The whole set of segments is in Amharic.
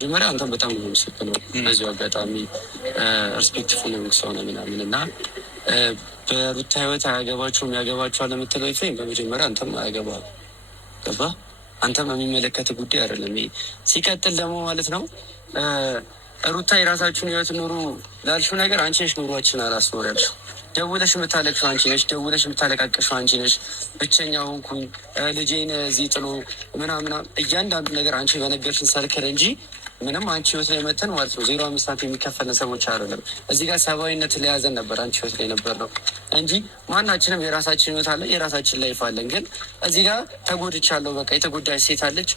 መጀመሪያ አንተም በጣም ነው የምሰግነው በዚሁ አጋጣሚ ሪስፔክትፉል ሰው ነው ምናምን እና በሩታ ህይወት አያገባችሁም ያገባችኋል ለምትለው ኤፍሬም በመጀመሪያ አንተም አያገባህም። ገባህ? አንተም የሚመለከት ጉዳይ አይደለም ይሄ። ሲቀጥል ደግሞ ማለት ነው ሩታ የራሳችሁን ህይወት ኑሩ ላልሽው ነገር አንቺ ነሽ ኑሯችን አላስኖር ያልሽው። ደውለሽ የምታለቅሽው አንቺ ነሽ፣ ደውለሽ የምታለቃቅሽው አንቺ ነሽ። ብቸኛ ሆንኩኝ ልጄን እዚህ ጥሎ ምናምና እያንዳንዱ ነገር አንቺ በነገርሽን ሰልክር እንጂ ምንም አንቺ ህይወት ላይ መተን ማለት ነው 0.5 ሳንቲም የሚከፈልን ሰዎች አይደለም። እዚህ ጋር ሰብአዊነት ለያዘን ነበር አንቺ ህይወት ላይ ነበር ነው እንጂ ማናችንም የራሳችን ህይወት አለ፣ የራሳችን ላይፍ አለን። ግን እዚህ ጋር ተጎድቻለሁ፣ በቃ የተጎዳች ሴት አለች።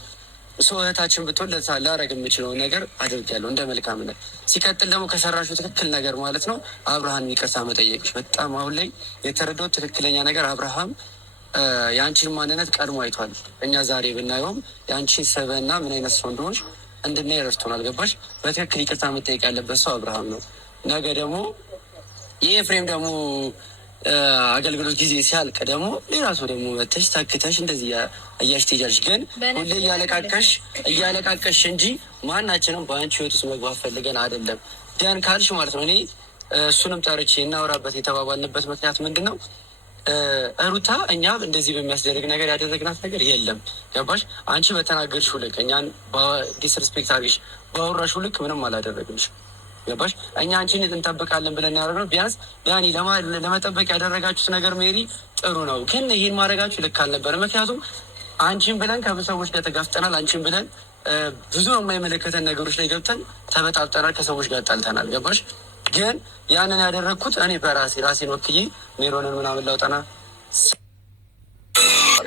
እሱ እህታችን ብትሆን ላረግ የምችለውን ነገር አድርጊያለሁ እንደ መልካምነት። ሲቀጥል ደግሞ ከሰራሹ ትክክል ነገር ማለት ነው አብርሃም ይቅርታ መጠየቅሽ በጣም አሁን ላይ የተረዳሁት ትክክለኛ ነገር አብርሃም የአንቺን ማንነት ቀድሞ አይቷል። እኛ ዛሬ ብናየውም የአንቺን ሰበና ምን አይነት ሰው እንደሆንሽ እንድናይ ረድቶናል። ገባሽ? በትክክል ይቅርታ መጠየቅ ያለበት ሰው አብርሃም ነው። ነገ ደግሞ የኤፍሬም ደግሞ አገልግሎት ጊዜ ሲያልቅ ደግሞ ሌላ ሰው ደግሞ መተሽ ታክተሽ እንደዚህ እያሽ ትሄጃለሽ። ግን ሁሌ እያለቃቀሽ እንጂ ማናችንም በአንቺ ህይወት ውስጥ መግባት ፈልገን አይደለም። ዲያን ካልሽ ማለት ነው እኔ እሱንም ጠርቼ እናወራበት የተባባልንበት ምክንያት ምንድን ነው? ሩታ እኛ እንደዚህ በሚያስደርግ ነገር ያደረግናት ነገር የለም። ገባሽ? አንቺ በተናገርሽው ልክ እኛን ዲስሪስፔክት አድርግሽ ባወራሽው ልክ ምንም አላደረግንሽ። ገባሽ? እኛ አንቺን እንጠብቃለን ብለን ያደረግነው ቢያንስ ዳኒ ለመጠበቅ ያደረጋችሁት ነገር ሜሪ ጥሩ ነው፣ ግን ይህን ማድረጋችሁ ልክ አልነበረ። ምክንያቱም አንቺን ብለን ከብዙ ሰዎች ጋር ተጋፍጠናል። አንቺን ብለን ብዙ የማይመለከተን ነገሮች ላይ ገብተን ተበጣብጠናል፣ ከሰዎች ጋር ጣልተናል። ገባሽ? ግን ያንን ያደረግኩት እኔ ራሴን ወክዬ ሜሮንን ምናምን ላውጠና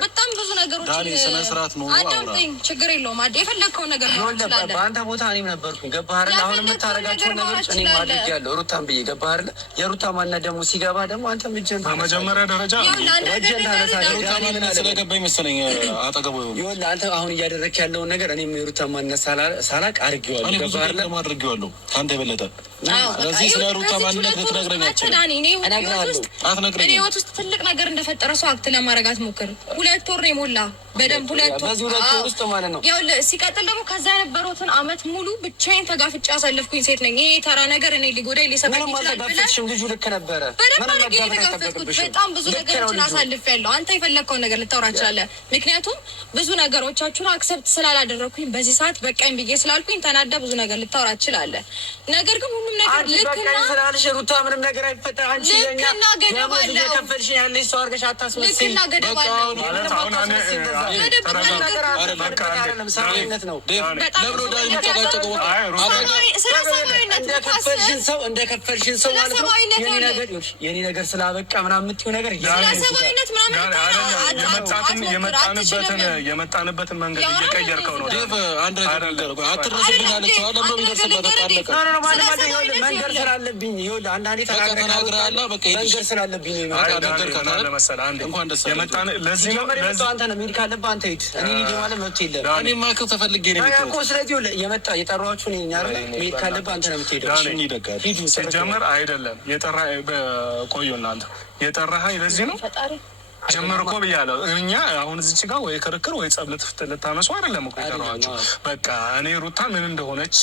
በጣም ብዙ ነገሮች ስነ ስርዓት ነው። ችግር የለውም። የፈለግከውን ነገር በአንተ ቦታ እኔም ነበርኩኝ። ገባህ አይደል? አሁን የምታደርጋቸውን ነገሮች እኔም አድርጌያለሁ ሩታን ብዬ። ገባህ አይደል? የሩታ ማንነት ደግሞ ሲገባ ደግሞ አንተም እጅን በመጀመሪያ ደረጃ ስለገባኝ መሰለኝ አጠገቡ ይኸውልህ አንተ አሁን እያደረግክ ያለውን ነገር እኔም የሩታ ማንነት ሳላቅ አድርጌዋለሁ። ገባህ አይደል? አድርጌዋለሁ ከአንተ የበለጠ። ስለዚህ ስለ ሩታ ማንነት ልትነግረኝ አትነግረኝ። ህይወት ውስጥ ትልቅ ነገር እንደፈጠረ ሰው አክት ለማድረግ አትሞክር። 2 ወር ነው የሞላ በደንብ 2 ወር በዚህ 2 ወር ውስጥ ማለት ነው። ይኸውልህ ሲቀጥል ደግሞ ከዛ የነበሩትን አመት ሙሉ ብቻዬን ተጋፍጬ ያሳለፍኩኝ ሴት ነኝ። ይሄ ተራ ነገር እኔ ሊጎዳኝ ሊሰማኝ ይችላል ብለህ ልጁ ልክ ነበረ። በጣም ብዙ ነገሮችን አሳልፌያለሁ። አንተ የፈለግከውን ነገር ልታወራ ትችላለህ። ምክንያቱም ብዙ ነገሮቻችሁን አክሰፕት ስላላደረግኩኝ በዚህ ሰዓት በቃኝ ብዬ ስላልኩኝ ተናዳ ብዙ ነገር ልታወራ ትችላለህ። ነገር ግን ሁሉም ነገር ልክና ስላልሽ ሩታ ምንም ነገር አይፈጠር። አንቺ ልክና ገደብ አለው። የከፈልሽ ያለሽ ሰው አድርገሽ አታስመስይ። ልክና ገደብ አለው። እንደከፈልሽን ሰው ማለት ነው የኔ ነገር ስላበቃ ምናምን የምትይው ነገር የመጣንበትን መንገድ እየቀየርከው ነው። መንገድ ስላለብኝ አንዳንዴ ተናግረሃል። መንገድ ስላለብኝ ለዚህ ነው አንተ ነው የሚሄድ ካለብህ አንተ ሂድ። እኔ ሂድ ማለት መብት የለም። እኔማ እኮ ተፈልጌ ነው እኮ። ስለዚህ የጠራኋችሁ እኔ ነኝ አይደል? የሚሄድ ካለብህ አንተ ነው የምትሄደው። ሲጀመር አይደለም ቆዩ እናንተ የጠራኸኝ ለዚህ ነው ጀምር እኮ ብያለሁ። እኛ አሁን እዚች ጋር ወይ ክርክር ወይ ጸብ ልታነሱ አይደለም እኮ የጠራኋችሁ። በቃ እኔ ሩታ ምን እንደሆነች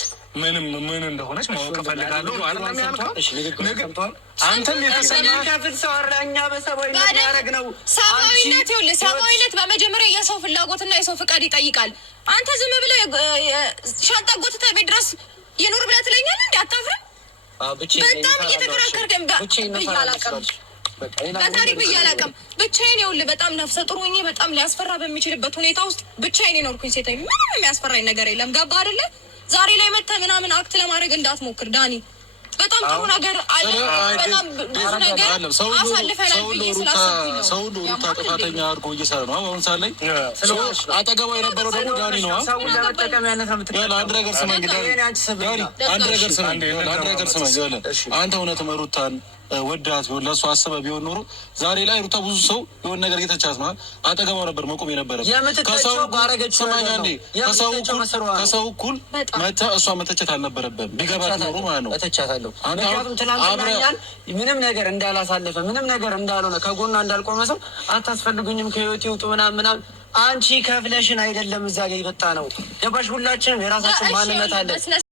ማወቅ እፈልጋለሁ ማለት ነው ያልከው። አንተም የተሰማህ ሰው እኛ በሰብአዊነት ያደረግነው ሰብአዊነት በመጀመሪያ የሰው ፍላጎትና የሰው ፍቃድ ይጠይቃል። አንተ ዝም ብለህ ሻንጣ ጎትተህ ቤት ድረስ ይኑር ብለህ ትለኛለህ እንዴ? አታፍርም? በጣም እየተከራከርከኝ በታሪክ ብዬ አላውቅም። ብቻዬን ይኸውልህ በጣም ነፍሰ ጥሩ ሆኜ በጣም ሊያስፈራ በሚችልበት ሁኔታ ውስጥ ብቻዬን የኖርኩኝ ሴት ነኝ። ምንም የሚያስፈራኝ ነገር የለም። ገባህ አይደለ? ዛሬ ላይ መተህ ምናምን አክት ለማድረግ እንዳትሞክር ዳኒ። በጣም ጥሩ ነገር አለ። በጣም ብዙ ነገር አሳልፈናል ብዬ ስላሰብኩኝ ነው። ሰው ሩታ ጥፋተኛ አድርጎ እየሰራ ነው። አሁን ሳለ አጠገቧ የነበረው ደግሞ ዳኒ ነው። አንድ ነገር ስማኝ ዳኒ፣ አንድ ነገር ስማኝ። አንተ እውነትም ሩታን ወዳት ቢሆን ለእሱ አስበ ቢሆን ኖሮ ዛሬ ላይ ሩታ ብዙ ሰው የሆነ ነገር እየተቻት ነው። አጠገቧ ነበር መቆም የነበረበት። ከሰው እኩል መታ እሷ መተቸት አልነበረብህም። ቢገባት ኖሮ ማለት ነው እተቻታለሁ። ምንም ነገር እንዳላሳለፈ ምንም ነገር እንዳልሆነ ከጎኗ እንዳልቆመ ሰው አታስፈልጉኝም ከህይወት ይውጡ ምናምን አንቺ ከፍለሽን አይደለም እዛ ጋር የመጣ ነው። ገባሽ? ሁላችንም የራሳችን ማንነት አለ።